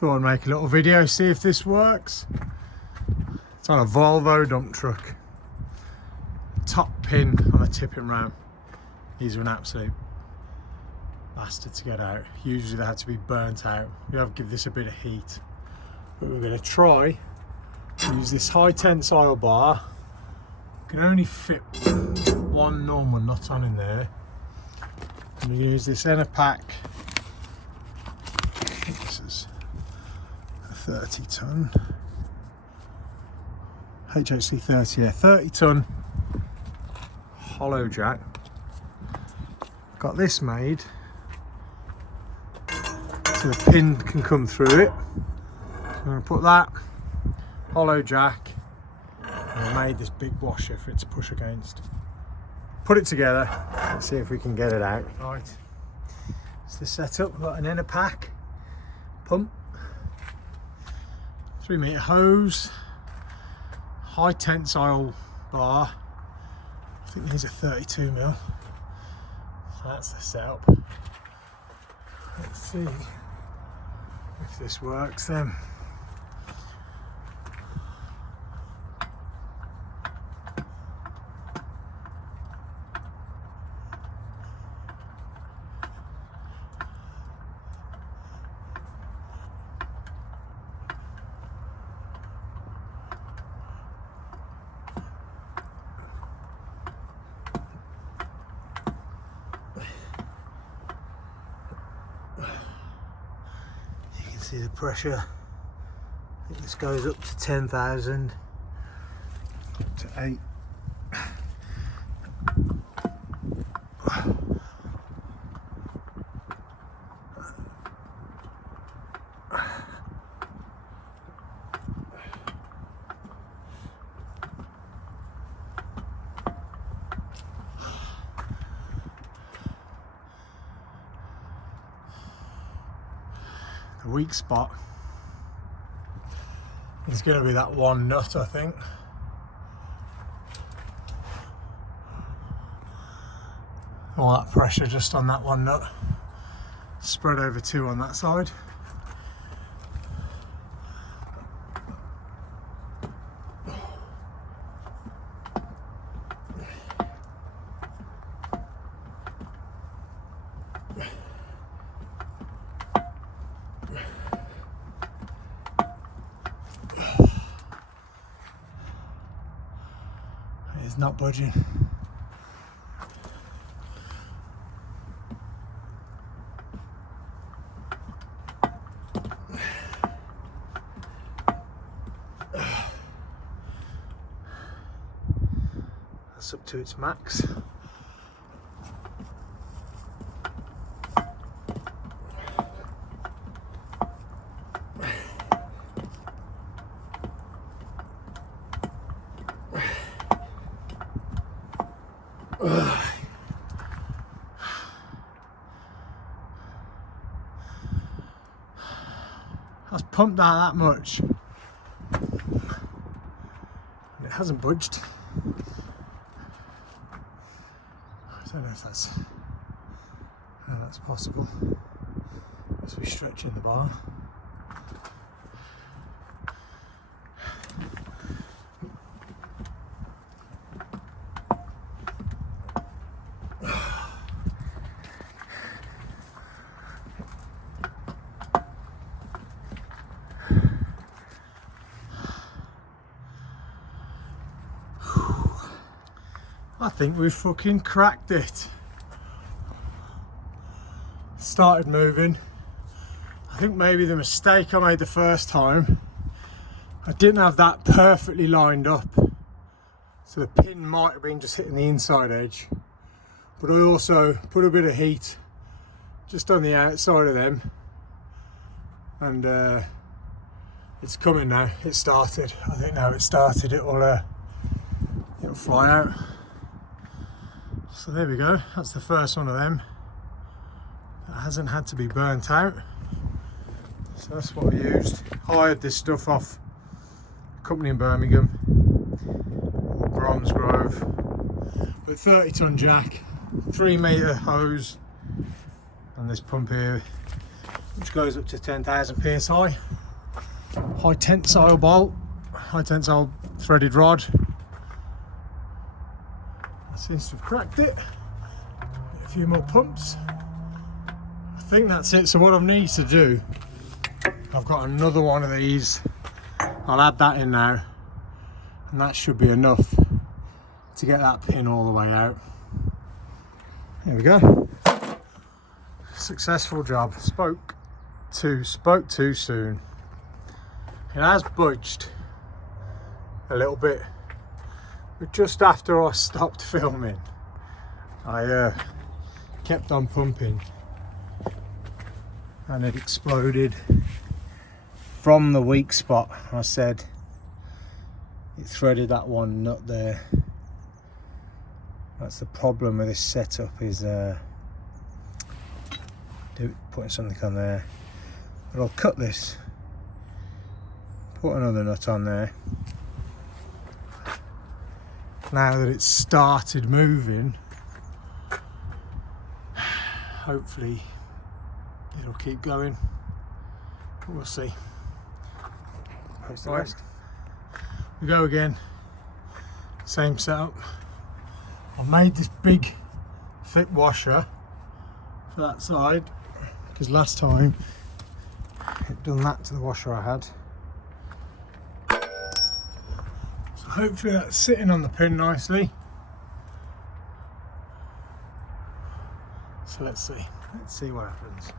Thought I'd make a little video, see if this works. It's on a Volvo Dumptruck. Top pin on a tipping ram. These are an absolute bastard to get out. Usually they have to be burnt out. We have to give this a bit of heat. But we're going to try to use this high tensile bar. Can only fit one normal nut on in there. And we're going to use this inner pack. I think this is a 30 ton. HHC 30, yeah, 30 ton hollow jack. Got this made so the pin can come through it. So I'm going to put that hollow jack, and I made this big washer for it to push against. Put it together and see if we can get it out. Right, it's the setup. We've got an inner pack, pump, 3 meter hose, high tensile bar. I think these are 32 mil. So that's the setup. Let's see if this works then. See the pressure. I think this goes up to 10,000, up to 8. The weak spot is going to be that one nut, I think. All that pressure just on that one nut, spread over 2 on that side. It's not budging. That's up to its max. That's pumped out that much and it hasn't budged. I don't know if that's how that's possible. As we stretch in the bar. I think we've fucking cracked it. Started moving. I think maybe the mistake I made the first time, I didn't have that perfectly lined up. So the pin might have been just hitting the inside edge. But I also put a bit of heat just on the outside of them. And it's coming now. It started. I think now it started, it'll fly out. So there we go, that's the first one of them that hasn't had to be burnt out. So that's what I used. Hired this stuff off a company in Birmingham, Bronze Grove, with 30 ton jack, 3 meter hose, and this pump here which goes up to 10,000 psi. High tensile bolt, high tensile threaded rod. That seems to have cracked it. A few more pumps. I think that's it. So what I need to do, I've got another one of these. I'll add that in now, and that should be enough to get that pin all the way out. There we go. Successful job. Spoke too soon. It has budged a little bit, but just after I stopped filming, I kept on pumping and it exploded from the weak spot. I said it threaded that one nut there. That's the problem with this setup, is putting something on there. But I'll cut this, put another nut on there. Now that it's started moving, hopefully it'll keep going, but we'll see. Right, we go again, same setup. I made this big thick washer for that side because last time it done that to the washer I had. So hopefully that's sitting on the pin nicely. So let's see what happens.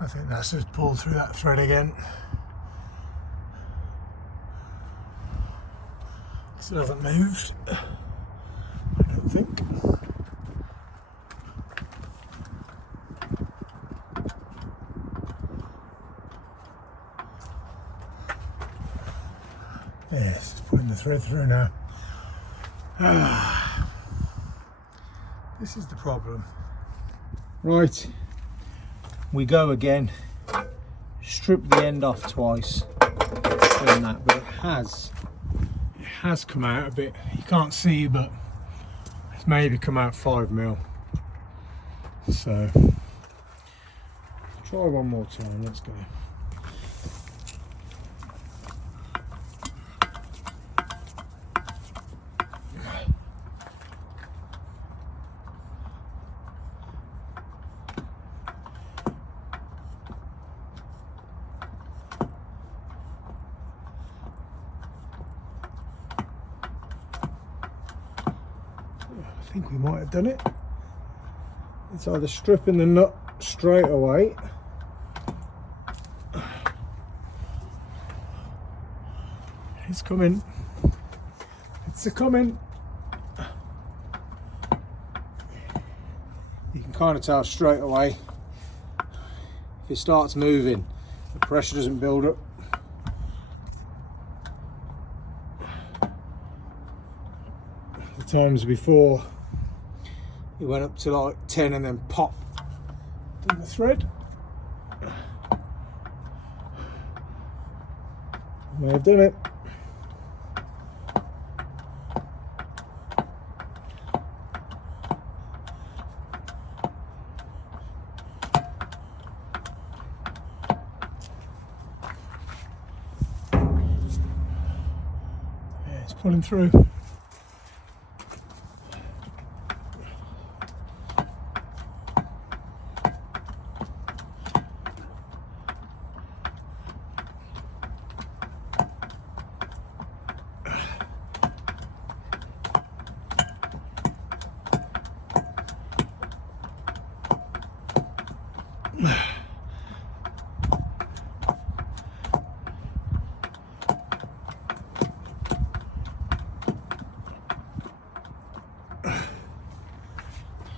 I think that's just pulled through that thread again. Still hasn't moved, I don't think. Yes, it's putting the thread through now. This is the problem. Right. We go again, strip the end off twice, done that, but it has come out a bit. You can't see, but it's maybe come out 5mm. So try one more time. Let's go. I think we might have done it. It's either stripping the nut straight away it's coming, it's a coming. You can kind of tell straight away if it starts moving, the pressure doesn't build up. The times before it went up to like 10 and then pop in the thread. May have done it. Yeah, it's pulling through.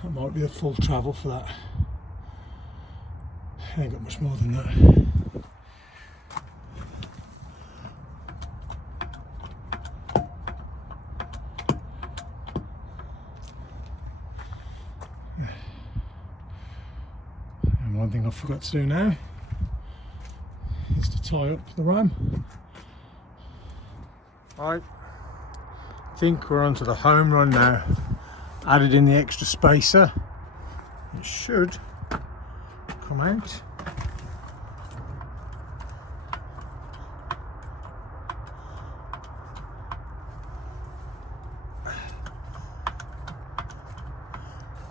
That might be a full travel for that. I ain't got much more than that. one thing I forgot to do now is to tie up the ram. Right, I think we're onto the home run now. Added in the extra spacer. It should come out.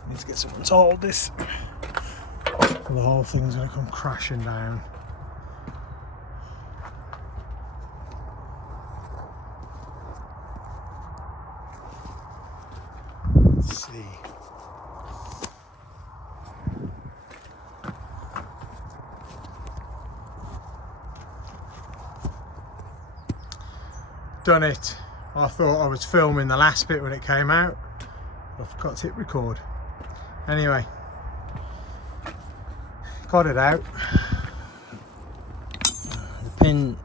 Need to get someone to hold this. The whole thing's going to come crashing down. Let's see. Done it. I thought I was filming the last bit when it came out. I forgot to hit record. Anyway, got it out. The pin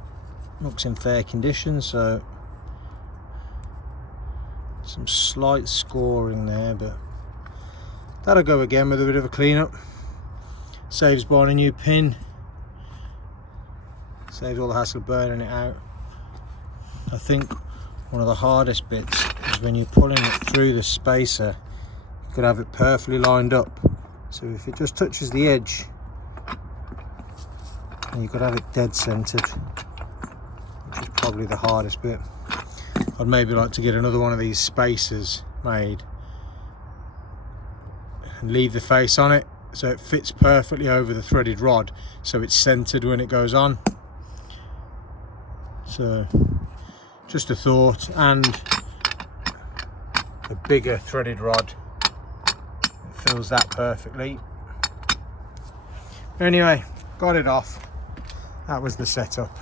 looks in fair condition, so some slight scoring there, but that'll go again with a bit of a clean-up. Saves buying a new pin, saves all the hassle of burning it out. I think one of the hardest bits is when you're pulling it through the spacer. You could have it perfectly lined up, so if it just touches the edge, and you could have it dead centered, which is probably the hardest bit. I'd maybe like to get another one of these spacers made and leave the face on it so it fits perfectly over the threaded rod, so it's centered when it goes on. So just a thought, and a bigger threaded rod fills that perfectly. Anyway, got it off. That was the setup.